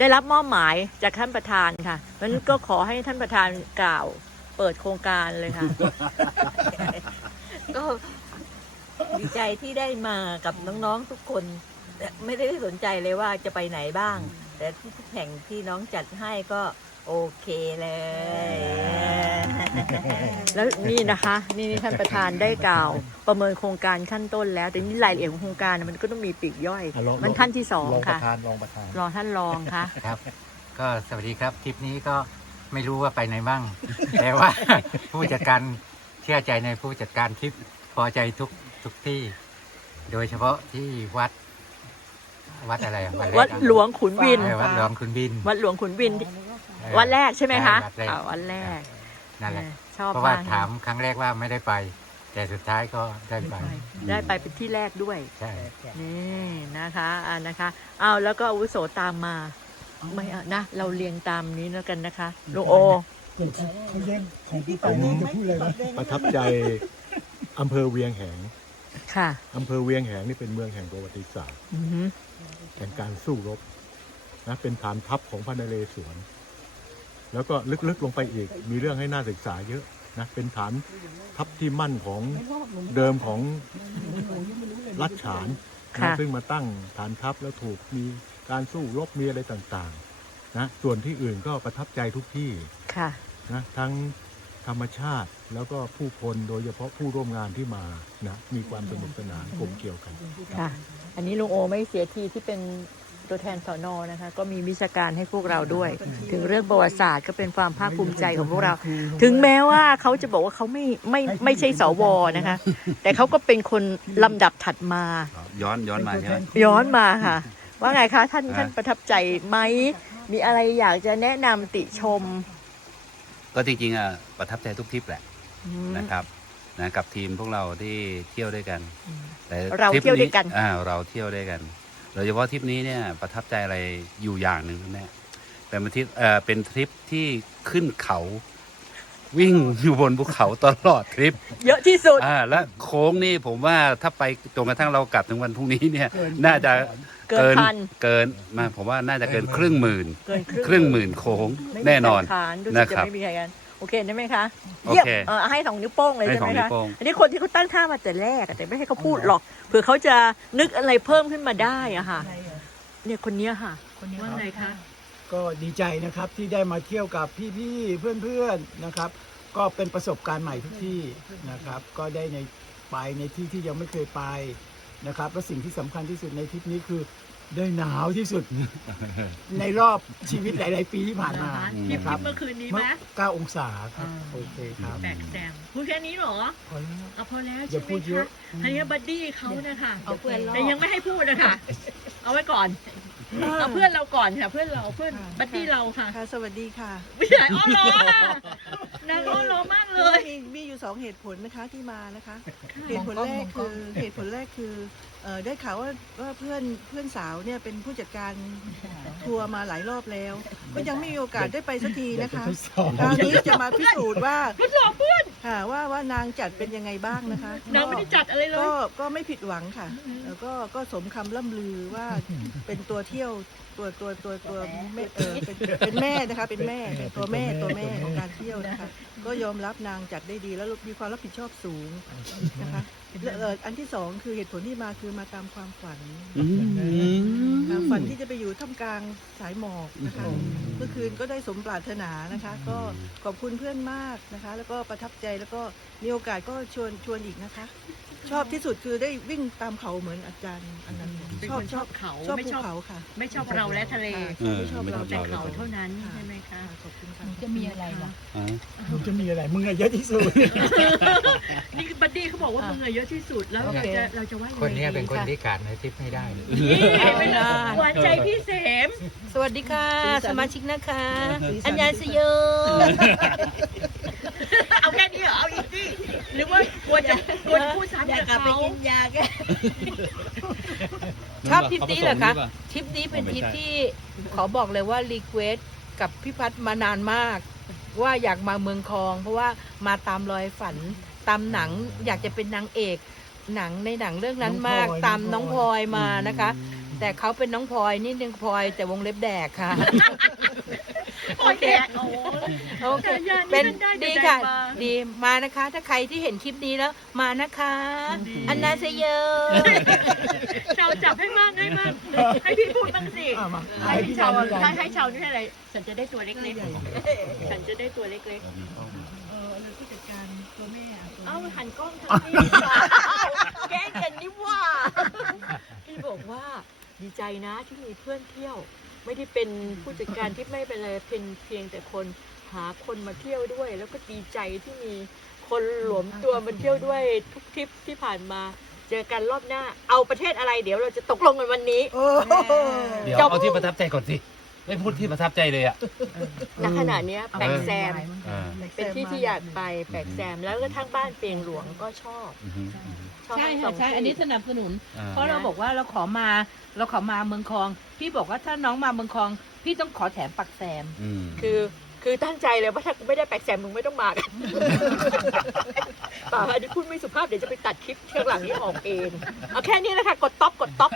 ได้รับมอบหมายจากท่านประธานค่ะนั้นก็ขอให้ท่านประธานกล่าวเปิดโครงการเลยค่ะ ก็ดีใจที่ได้มากับน้องๆทุกคนแต่ไม่ได้สนใจเลยว่าจะไปไหนบ้าง แต่ทุกแห่งที่น้องจัดให้ก็ โอเคเลย แล้วนี่นะคะ นี่นี่ท่านประธานได้กล่าว ประเมินโครงการขั้นต้นแล้ว แต่นี่รายละเอียดของโครงการมันก็ต้องมีปลีกย่อย อะลองมันขั้นที่สองรองปค่ะ ระธานรองประธาน รอท่านรองค่ะ ครับ ก็สวัสดีครับทริปนี้ก็ไม่รู้ว่าไปไหนบ้าง แต่ว่า ผู้จัดการเชื่อใจในผู้จัดการทริปพอใจทุกทุกที่ โดยเฉพาะที่วัด วัดอะไรอะแรกอะวัดหลวงขุนวิน เออวัดหลวงคุณบิน วัดหลวงขุนวินเออ วันแรกใช่ไหมคะใช่วัดแรกอ่าวันแรกนั่นแหละเออชอบเพราะว่ามากถามครั้งแรกว่าไม่ได้ไป แต่สุดท้ายก็ได้ไป ได้ไปเป็นที่แรกด้วย ใช่ นี่นะคะอ่านะคะเอาแล้วก็อาวุโสตามมาไม่เอานะ เราเรียงตามนี้แล้วกันนะคะลุงโอ เขาแย่งของพี่ไปนี่จะพูดเลยนะประทับใจอำเภอเวียงแหงค่ะอำเภอเวียงแหงนี่เป็นเมืองแห่งประวัติศาสตร์ อือหือแห่งการสู้รบนะเป็นฐานทัพของพระนเรศวร แล้วก็ลึกๆลงไปอีก มีเรื่องให้น่าศึกษาเยอะนะเป็นฐานทัพที่มั่นของเดิมของรัชฉานนะซึ่งมาตั้งฐานทัพแล้วถูกมีการสู้รบมีอะไรต่างๆนะส่วนที่อื่นก็ประทับใจทุกที่ค่ะนะทั้งธรรมชาติแล้วก็ผู้คนโดยเฉพาะผู้ร่วมงานที่มานะมีความสนุกสนานกลมเกี่ยวกันค่ะ อันนี้ลุงโอไม่เสียทีที่เป็น ตัวแทนสอนอนะคะ ก็มีวิชาการให้พวกเราด้วย ถึงเรื่องประวัติศาสตร์ก็เป็นความภาคภูมิใจของพวกเรา ถึงแม้ว่าเขาจะบอกว่าเขาไม่ไม่ไม่ใช่สวนะคะ แต่เขาก็เป็นคนลำดับถัดมา ย้อนย้อนมาใช่ไหมย้อนมาค่ะ ว่าไงคะท่านอ่าท่านประทับใจไหมมีอะไรอยากจะแนะนำติชม ก็จริงๆอะประทับใจทุกทริปแหละอืมนะครับนะกับทีมพวกเราที่เที่ยวด้วยกันอืมแต่เราทปเที่ยวด้วยกัน อ่าเราเที่ยวด้วยกัน โดยเฉพาะทริปนี้เนี่ยประทับใจอะไรอยู่อย่างหนึ่งคุณแม่เป็นทริปเอ่อเป็นทริปที่ขึ้นเขาวิ่งอยู่บนภูเขาตลอดทริป เยอะที่สุดอ่าและโค้งนี่ผมว่าถ้าไปจนกระทั่งเรากลับถึงวันพรุ่งนี้เนี่ย น่าจะเกินพันเกินมาผมว่าน่าจะเกินครึ่งหมื่น เกินครึ่งครึ่งหมื่นโค้งไม่มีแน่นอนใครขานดูสินะจะครับไม่มีใครกัน โอเคได้ไหมคะโอเคเยี่ยมเออให้สองนิ้วโป้งเลยให้ใช่ไหมสองนิ้คะวโป้ง อันนี้คนที่เขาตั้งท่ามาแต่แรกอะแต่ไม่ให้เขาพูดหรอกเผื่อเขาจะนึกอะไรเพิ่มขึ้นมาได้อะค่ะเนี่ยคนเนี้ยค่ะ คนนี้ว่าไงคะ ก็ดีใจนะครับที่ได้มาเที่ยวกับพี่ๆเพื่อนๆนะครับ ก็เป็นประสบการณ์ใหม่ทุกที่นะครับ ก็ได้ในไปในที่ที่ยังไม่เคยไปนะครับและสิ่งที่สำคัญที่สุดในทริปนี้คือ ได้หนาวที่สุด ในรอบชีวิตหลาย ๆ ปีที่ผ่านมาคลิปนะครับเมื่อคืนนี้เมื่ไหมอ9องศาครับอ่าโอเคครับแบกแซมพูดแค่นี้เหรอพอแล้วเอาพอแล้วอใช่ย่าไหพูมดเยคะอะอันนี้บัดดี้เขานะคะเอาเพื่อนรอดแต่ยังไม่ให้พูดนะคะเอาไว้ก่อนเอาเพื่อนเราก่อนค่ะ เพื่อนเราเพื่อนบัดดี้เราค่ะค่ะสวัสดีค่ะไม่ใช่อ้อล้อค่ะนางอ้อล้อมากเลย มีมีอยู่สองเหตุผลนะคะที่มานะคะ เหตุผลแรกคือเหตุผลแรกคือเอ่อได้ข่าวว่าว่าเพื่อนเพื่อนสาวเนี่ยเป็นผู้จัดการทัวร์มาหลายรอบแล้ว ก็ยังไม่มีโอกาสได้ไปสักทีนะคะคราวนี้จะมาพิสูจน์ว่า ทดสอบเพื่อน ค่ะว่าว่านางจัดเป็นยังไงบ้างนะคะนางไม่ได้จัดอะไรเลก็ยก็ไม่ผิดหวังค่ะ แล้วก็ก็สมคำล่ำลือว่าเป็นตัวเที่ยวตัวตัวตัวตัวแม่เออเป็นเป็นแม่นะคะ เป็นแม่เป็นตัวแม่ตัวแม่ของการเที่ยวนะคะ ก็ยอมรับนางจัดได้ดีแล้วมีความรับผิดชอบสูงนะคะและเอ่ออันที่สองคือเหตุผลที่มาคือมาตามความฝัน ค่ะฝันที่จะไปอยู่ท่ามกลางสายหมอกนะคะเมื่อคืนก็ได้สมปรารถนานะคะ ก็ขอบคุณเพื่อนมากนะคะ แล้วก็ประทับใจแล้วก็มีโอกาสก็ชวนชวนอีกนะคะ ชอบที่สุดคือได้วิ่งตามเขาเหมือนอาจารย์อันนั้นเป็นชอคบนชชออบบเขาชอบไม่ภูชอบเขาค่ะไม่ชอบเราและทะเล ค่ะไม่ชอบเราแต่เขาเท่านั้นใช่ไหมคะขอบคุณค่ะจะมีอะไรล่ะมึงจะมีอะไร มึงอะเยอะที่สุด นี่บัดดี้เขาบอกว่ามึงอะเยอะที่สุดแล้วเราจะเราจะว่ายังไงคนเนี้ยเป็นคนดีที่ขาดในทริปไม่ได้นี่ไม่ได้หวานใจพี่เสมสวัสดีค่ะ สมาชิกนะคะ อัญญาสโยเอาแค่นี้เหรอเอาอีกสิหรือว่ากลัวจะกลัวจะพูดซ้ำกับเขายาแกชอบทริปนี้เหรอคะ ทริปนี้เป็นทริปที่ขอบอกเลยว่ารีเควส กับพี่พัฒน์มานานมาก ว่าอยากมาเมืองคลอง เพราะว่ามาตามรอยฝันตามหนังอยากจะเป็นนางเอก หนังในหนังเรื่องนั้นมากน้องพลอยตามน้องพลอยมานะคะ แต่เขาเป็นน้องพลอยนี่นึงพลอยแต่วงเล็บแดกค่ะ โอเค โอ้โอเคการยานนี่เป็นมันได้ดีแต่ค่ะแดกมาดีมานะคะ ถ้าใครที่เห็นคลิปนี้แล้ว มานะคะอันนาเซโยชาวจับให้มากให้มากให้พี่พูดบ้างสิอะมาให้ให้พี่พี่ชาวชาวให้ให้ชาวนี่ให้อะไรฉันจะได้ตัวเล็กๆฉันจะได้ตัวเล็กเออแล้วผู้จัดการตัวแม่อะตัวๆเอ้าแม่หันกล้องทางนี้แกล้งกันนี่ว่าพี่บอกว่าดีใจนะที่มีเพื่อนเที่ยว ไม่ได้เป็นผู้จัดการที่ไม่เป็นอะไรเพียงเพียงแต่คน หาคนมาเที่ยวด้วย แล้วก็ดีใจที่มีคนหลวมตัวมาเที่ยวด้วยทุกทริปที่ผ่านมา เจอกันรอบหน้า เอาประเทศอะไรเดี๋ยวเราจะตกลงกันวันนี้โอ้โหเดี๋ยวจบ เอาที่ประทับใจก่อนสิ ไม่พูดที่ประทับใจเลยอะ ณขณะเนี้ยแปลกแซม อ่า เป็นที่ที่อยากไปแปลกแซมแล้วก็ทั้งบ้านเปียงหลวงก็ชอบอือฮึอือฮึชอบใช่ทั้งสค่ะองใช่ อันนี้ที่ สนับสนุน อ่าเพราะเราบอกว่าเราขอมาเราขอมาเมืองคลอง พี่บอกว่าถ้าน้องมาเมืองคลอง พี่ต้องขอแถมปักแซม อืม คือคือตั้งใจเลยว่าถ้ากูไม่ได้แปลกแซมมึงไม่ต้องมากันเปล่าอันนี้พูดไม่สุภาพเดี๋ยวจะไปตัดคลิปเชือกหลังนี้ออกเอง เอาแค่นี้แหละค่ะ กดต๊อปกดต๊อป